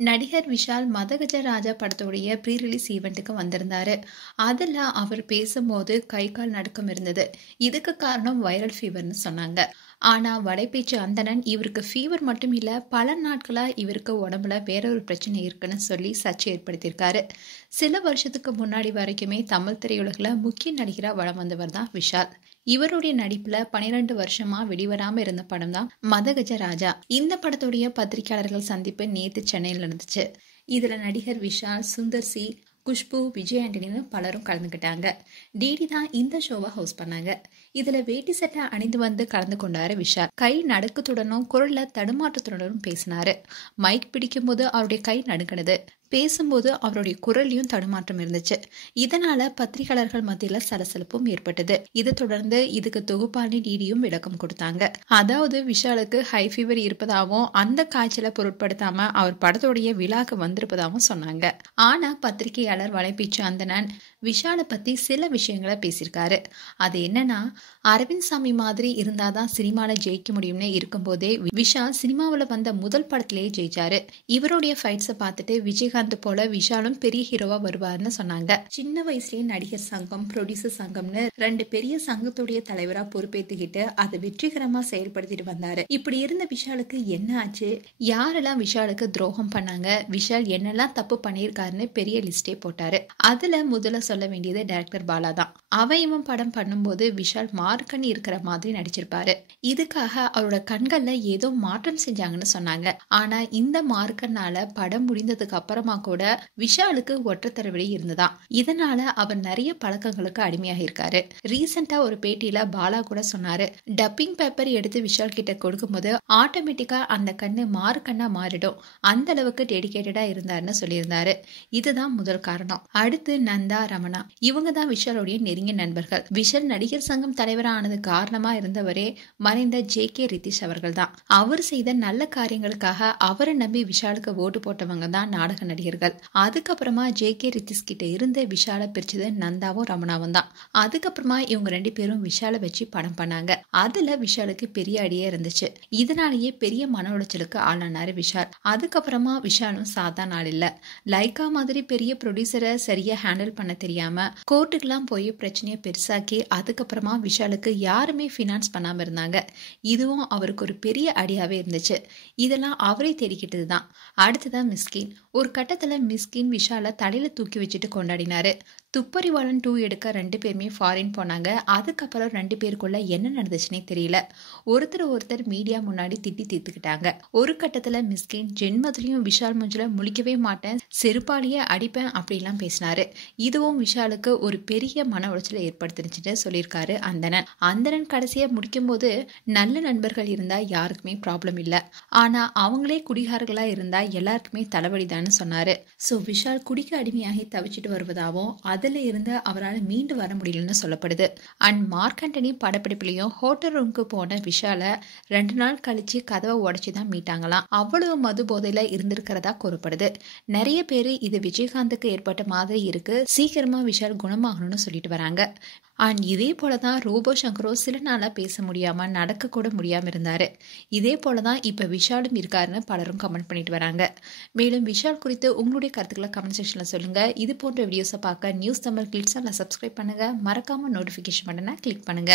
நடிகர் விஷால் மதகஜராஜா படத்துடைய pre release ஈவெண்ட்டுக்கு வந்திருந்தாரு. அதுல அவர் பேசும்போது கை கால் நடுக்கம் இருந்தது. இதுக்கு காரணம் வைரல் ஃபீவர்னு சொன்னாங்க. ஆனா வலைபேச்சு அந்தணன் இவருக்கு ஃபீவர் மட்டும் இல்ல, பல நாட்களா இவருக்கு உடம்புல வேற ஒரு பிரச்சனை இருக்குன்னு சொல்லி சர்ச்சை ஏற்படுத்தியிருக்காரு. சில வருஷத்துக்கு முன்னாடி வரைக்குமே தமிழ் திரையுலகில் முக்கிய நடிகரா வலம் வந்தவர் தான் விஷால். இவருடைய நடிப்புல 12 வருஷமா வெளிவராம இருந்த படம் தான் மதகஜராஜா. இந்த படத்துடைய பத்திரிகையாளர்கள் சந்திப்பு நேத்து சென்னையில் நடந்துச்சு. இதுல நடிகர் விஷால், சுந்தர் சி, குஷ்பு, விஜய் ஆண்டனின்னு பலரும் கலந்துக்கிட்டாங்க. டிடி தான் இந்த ஷோவை ஹோஸ்ட் பண்ணாங்க. இதுல வேட்டி சட்டை அணிந்து வந்து கலந்து கொண்டாரு விஷால். கை நடுக்கத்துடனும் குரல்ல தடுமாற்றத்துடனும் பேசினாரு. மைக் பிடிக்கும் போது அவருடைய கை நடுங்கினது. பேசும்போது அவருடைய குரல்லையும் தடுமாற்றம் இருந்துச்சு. இதனால பத்திரிகையாளர்கள் மத்தியில சலசலப்பும் ஏற்பட்டது. இதை தொடர்ந்து இதுக்கு தொகுப்பாளி டிடியும் விளக்கம் கொடுத்தாங்க. அதாவது விஷாலுக்கு ஹை ஃபீவர் இருப்பதாகவும் அந்த காய்ச்சலை பொருட்படுத்தாம அவர் படத்துடைய விழாக்கு வந்திருப்பதாகவும் சொன்னாங்க. ஆனா பத்திரிகையாளர் வலைபேச்சு அந்தணன் விஷாலை பத்தி சில விஷயங்களை பேசியிருக்காரு. அது என்னன்னா, அரவிந்த் சாமி மாதிரி இருந்தாதான் சினிமால ஜெயிக்க முடியும்னு இருக்கும்போதே விஷால் சினிமாவில் வந்த முதல் படத்திலேயே ஜெயிச்சாரு. இவருடைய ஃபைட்ஸை பார்த்துட்டு விஜயகாந்த் போல விஷாலும் பெரிய ஹீரோவா வருவார்னு சொன்னாங்க. சின்ன வயசுலயே நடிகர் சங்கம், ப்ரொடியூசர் சங்கம்னு 2 பெரிய சங்கத்துடைய தலைவரா பொறுப்பேற்றுக்கிட்டு அதை வெற்றிகரமா செயல்படுத்திட்டு வந்தாரு. இப்படி இருந்த விஷாலுக்கு என்ன ஆச்சு? யாரெல்லாம் விஷாலுக்கு துரோகம் பண்ணாங்க? விஷால் என்னெல்லாம் தப்பு பண்ணியிருக்காருன்னு பெரிய லிஸ்டே போட்டாரு. அதுல முதல்ல சொல்ல வேண்டியது டைரக்டர் பாலா தான். அவன் படம் பண்ணும்போது விஷால் மார்க்கணி இருக்கிற மாதிரி நடிச்சிருப்பாரு. இதுக்காக அவரோட கண்கள்ல ஏதோ மாற்றம் செஞ்சாங்கன்னு சொன்னாங்க. ஆனா இந்த மார்க்கனால படம் முடிந்ததுக்கு அப்புறமா கூட விஷாலுக்கு ஒற்றைத்தரவழி இருந்ததாம். இதனால அவர் நிறைய பழக்கங்களுக்கு அடிமையாக இருக்காரு. ரீசெண்டா ஒரு பேட்டியில பாலா கூட சொன்னாரு, டப்பிங் பேப்பர் எடுத்து விஷால் கிட்ட கொடுக்கும் போது ஆட்டோமேட்டிக்கா அந்த கண்ணு மார்க்கண்ணா மாறிடும். அந்த அளவுக்கு டெடிகேட்டடா இருந்தாருன்னு சொல்லியிருந்தாரு. இதுதான் முதல் காரணம். அடுத்து நந்தா, ரமணா இவங்க தான் விஷாலுடைய நெருங்கிய நண்பர்கள். விஷால் நடிகர் சங்கம் தலைவரானது காரணமா இருந்தவரே மறைந்த ஜே.கே. ரித்தீஷ் அவர்கள் தான். அவர் செய்த நல்ல காரியங்களுக்காக அவரை நம்பி விஷாலுக்கு ஓட்டு போட்டவங்க தான் நாடக நடிகர்கள். அதுக்கப்புறமா ஜே.கே. ரித்தீஷ் கிட்ட இருந்த விஷாலை பிரிச்சது நந்தாவும் ரமணாவும் தான். அதுக்கப்புறமா இவங்க 2 பேரும் விஷாலை வச்சு படம் பண்ணாங்க. அதுல விஷாலுக்கு பெரிய அடியே இருந்துச்சு. இதனாலேயே பெரிய மன உளைச்சலுக்கு ஆளானாரு விஷால். அதுக்கப்புறமா விஷாலும் சாதாரண ஆள் இல்ல. லைகா மாதிரி பெரிய ப்ரொடியூசரை சரியா ஹேண்டில் பண்ண தெரியாம கோர்ட்டுக்கெல்லாம் போய் பிரச்சனையை பெருசாக்கி அதுக்கப்புறமா விஷாலுக்கு யாருமே ஃபினான்ஸ் பண்ணாம இருந்தாங்க. இதுவும் அவருக்கு ஒரு பெரிய அடியாவே இருந்துச்சு. இதெல்லாம் அவரே தேடிக்கிட்டது தான். அடுத்ததான் மிஸ்கின். ஒரு கட்டத்துல மிஸ்கின் விஷாலை தலையில தூக்கி வச்சுட்டு கொண்டாடினாரு. துப்பறிவாளன் 2 எடுக்க 2 பேருமே ஃபாரின் போனாங்க. அதுக்கப்புறம் 2 பேருக்குள்ள என்ன நடந்துச்சுன்னே தெரியல. ஒருத்தர் மீடியா முன்னாடி திட்டி தீர்த்துக்கிட்டாங்க. ஒரு கட்டத்துல மிஸ்கின் ஜென்மத்திலையும் விஷால் முஞ்சில முழிக்கவே மாட்டேன், செருப்பாலேயே அடிப்பேன் அப்படிலாம் பேசினாரு. இதுவும் விஷாலுக்கு ஒரு பெரிய மன உளைச்சலை ஏற்படுத்தினுச்சுன்னு சொல்லியிருக்காரு அந்தணன். அந்தணன் கடைசியா முடிக்கும் போது, நல்ல நண்பர்கள் இருந்தா யாருக்குமே ப்ராப்ளம் இல்ல, ஆனா அவங்களே குடிகாரர்களா இருந்தா எல்லாருக்குமே தலைவலிதான்னு சொன்னாரு. சோ விஷால் குடிக்க அடிமையாகி தவிச்சிட்டு வருவதாகவும் அதுல இருந்து அவரால் மீண்டு வர முடியலன்னு சொல்லப்படுது. அண்ட் மார்க் ஆண்டனி படப்பிடிப்புலையும் ஹோட்டல் ரூமுக்கு போன விஷால 2 நாள் கழிச்சு கதவை உடைச்சுதான் மீட்டாங்களாம். அவ்வளவு மது போதையில இருந்திருக்கிறதா கூறப்படுது. நிறைய பேரு இது விஜயகாந்துக்கு ஏற்பட்ட மாதிரி இருக்கு, சீக்கிரமா விஷால் குணமாகணும்னு சொல்லிட்டு வராங்க. அண்ட் இதே போலதான் ரோபோ சங்கரும் சில நாளா பேச முடியாம நடக்க கூட முடியாம இருந்தாரு. இதே போலதான் இப்ப விஷாலும் இருக்காருன்னு பலரும் கமெண்ட் பண்ணிட்டு வராங்க. மேலும் விஷால் குறித்து உங்களுடைய கருத்துக்களை கமெண்ட் செக்ஷன்ல சொல்லுங்க. இது போன்ற வீடியோஸை பார்க்க நியூஸ் தமிழ் கிளிட்ஸ் சப்ஸ்கிரைப் பண்ணுங்க. மறக்காம நோட்டிபிகேஷன் பட்டனை கிளிக் பண்ணுங்க.